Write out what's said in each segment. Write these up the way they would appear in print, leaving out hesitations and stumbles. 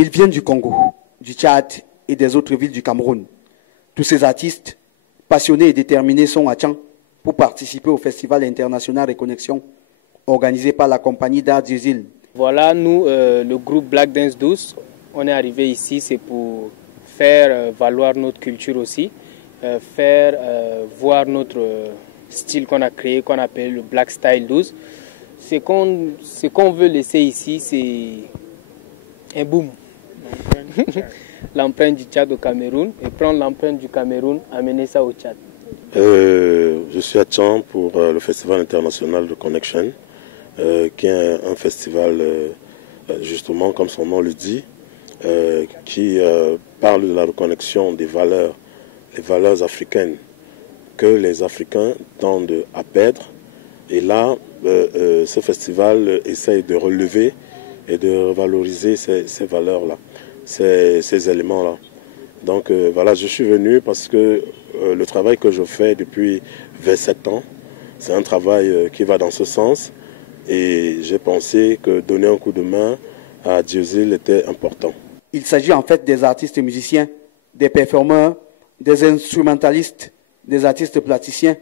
Ils viennent du Congo, du Tchad et des autres villes du Cameroun. Tous ces artistes, passionnés et déterminés, sont à Tchang pour participer au Festival international Reconnexion, organisé par la compagnie d'art Diesel. Voilà, nous, le groupe Black Dance 12, on est arrivé ici, c'est pour faire valoir notre culture aussi, faire voir notre style qu'on a créé, qu'on appelle le Black Style 12. Ce qu'on veut laisser ici, c'est un boom. L'empreinte du Tchad au Cameroun, et prendre l'empreinte du Cameroun, amener ça au Tchad. Je suis à Tchang pour le Festival international de Connection, qui est un festival, justement, comme son nom le dit, qui parle de la reconnexion des valeurs, les valeurs africaines que les Africains tendent à perdre. Et là, ce festival essaye de relever et de revaloriser ces valeurs-là, ces éléments-là. Donc voilà, je suis venu parce que le travail que je fais depuis 27 ans, c'est un travail qui va dans ce sens. Et j'ai pensé que donner un coup de main à Diesel était important. Il s'agit en fait des artistes et musiciens, des performeurs, des instrumentalistes, des artistes plasticiens,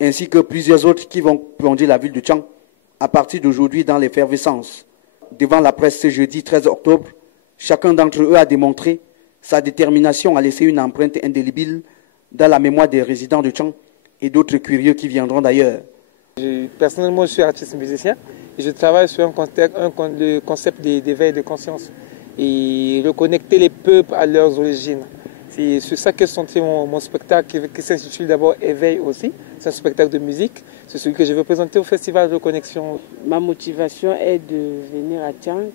ainsi que plusieurs autres qui vont plonger la ville de Tchang à partir d'aujourd'hui dans l'effervescence. Devant la presse ce jeudi 13 octobre, chacun d'entre eux a démontré sa détermination à laisser une empreinte indélébile dans la mémoire des résidents de Tchang et d'autres curieux qui viendront d'ailleurs. Personnellement, je suis artiste musicien et je travaille sur le concept d'éveil de conscience et reconnecter les peuples à leurs origines. C'est sur ça que centré mon spectacle qui s'intitule d'abord Éveil aussi. C'est un spectacle de musique. C'est celui que je veux présenter au Festival de Connexion. Ma motivation est de venir à Tchang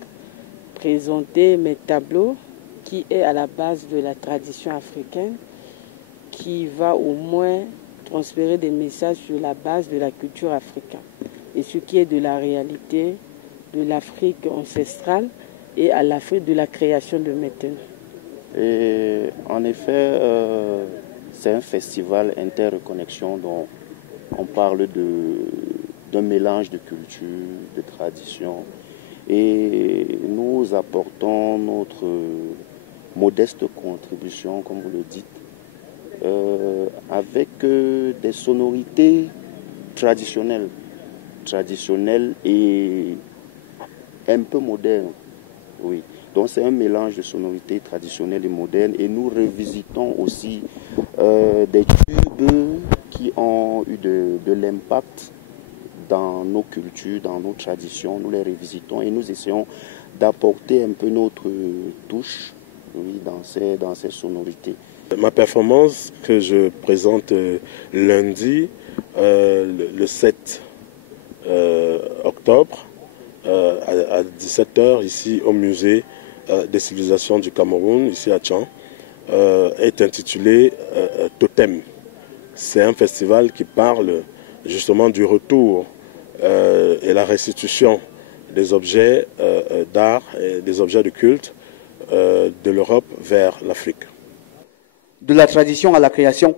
présenter mes tableaux qui est à la base de la tradition africaine, qui va au moins transférer des messages sur la base de la culture africaine et ce qui est de la réalité de l'Afrique ancestrale et à l'Afrique de la création de maintenant. Et en effet, c'est un festival interconnexion dont on parle d'un mélange de culture, de tradition. Et nous apportons notre modeste contribution, comme vous le dites, avec des sonorités traditionnelles et un peu modernes. Oui. Donc c'est un mélange de sonorités traditionnelles et modernes et nous revisitons aussi des tubes qui ont eu de l'impact dans nos cultures, dans nos traditions. Nous les revisitons et nous essayons d'apporter un peu notre touche, oui, dans ces sonorités. Ma performance que je présente lundi, le 7 octobre, à 17h, ici au musée des civilisations du Cameroun, ici à Tchang, est intitulé Totem. C'est un festival qui parle justement du retour et la restitution des objets d'art et des objets de culte de l'Europe vers l'Afrique. De la tradition à la création,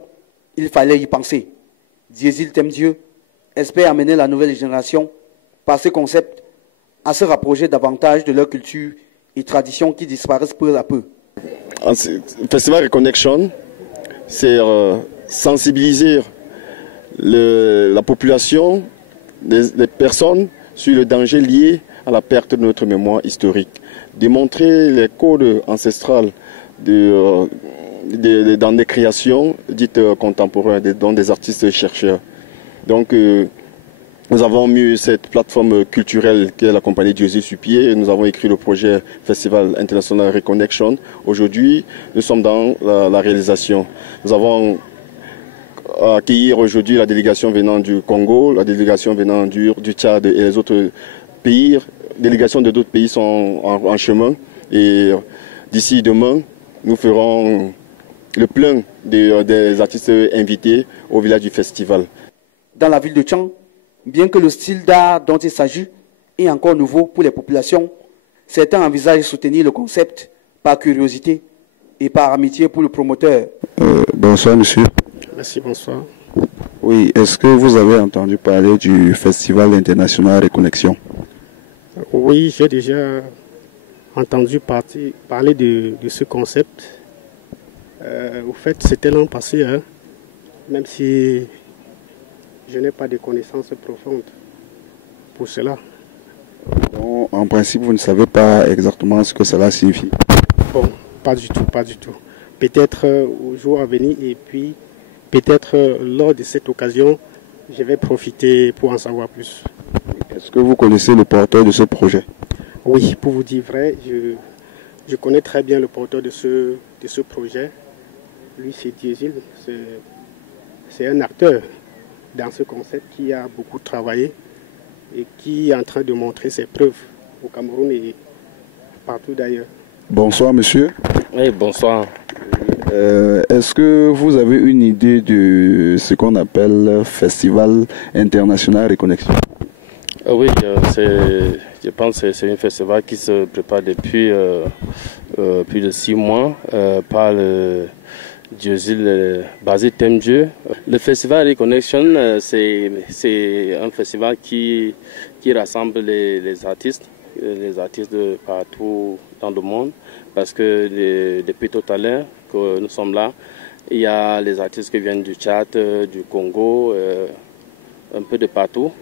il fallait y penser. Diesel Thème Dieu espère amener la nouvelle génération par ce concept à se rapprocher davantage de leur culture et traditions qui disparaissent peu à peu. Le Festival Reconnexion, c'est sensibiliser la population, les personnes sur le danger lié à la perte de notre mémoire historique. Démontrer les codes ancestrales dans des créations dites contemporaines, dans des artistes et chercheurs. Donc, nous avons mis cette plateforme culturelle qui est la compagnie Diesel sur pied et nous avons écrit le projet Festival International Reconnexion. Aujourd'hui, nous sommes dans la réalisation. Nous avons accueilli aujourd'hui la délégation venant du Congo, la délégation venant du Tchad et les autres pays. Délégations de d'autres pays sont en chemin et d'ici demain, nous ferons le plein des artistes invités au village du festival. Dans la ville de Tchang, bien que le style d'art dont il s'agit est encore nouveau pour les populations, certains envisagent de soutenir le concept par curiosité et par amitié pour le promoteur. Bonsoir monsieur. Merci, bonsoir. Oui, est-ce que vous avez entendu parler du Festival international Reconnexion? Oui, j'ai déjà entendu parler de ce concept. Au fait, c'était l'an passé, hein, même si je n'ai pas de connaissances profondes pour cela. Donc, en principe, vous ne savez pas exactement ce que cela signifie? Bon, pas du tout, pas du tout. Peut-être au jour à venir et puis peut-être lors de cette occasion, je vais profiter pour en savoir plus. Est-ce que vous connaissez le porteur de ce projet? Oui, pour vous dire vrai, je connais très bien le porteur de ce projet. Lui, c'est Diesel, c'est un acteur dans ce concept qui a beaucoup travaillé et qui est en train de montrer ses preuves au Cameroun et partout d'ailleurs. Bonsoir monsieur. Oui, bonsoir. Est-ce que vous avez une idée de ce qu'on appelle Festival International Reconnexion? Oui, je pense que c'est un festival qui se prépare depuis plus de 6 mois par le Dieusil basé Thème Dieu. Le festival Reconnexion, c'est un festival qui rassemble les artistes de partout dans le monde, parce que depuis tout à l'heure que nous sommes là, il y a les artistes qui viennent du Tchad, du Congo, un peu de partout.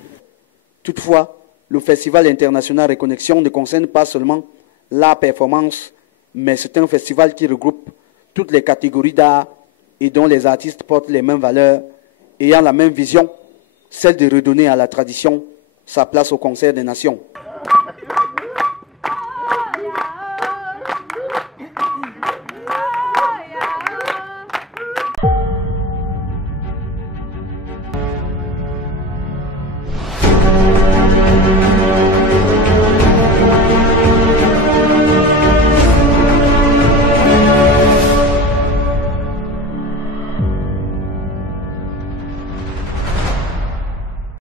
Toutefois, le Festival International Reconnexion ne concerne pas seulement la performance, mais c'est un festival qui regroupe toutes les catégories d'art et dont les artistes portent les mêmes valeurs, ayant la même vision, celle de redonner à la tradition sa place au concert des nations.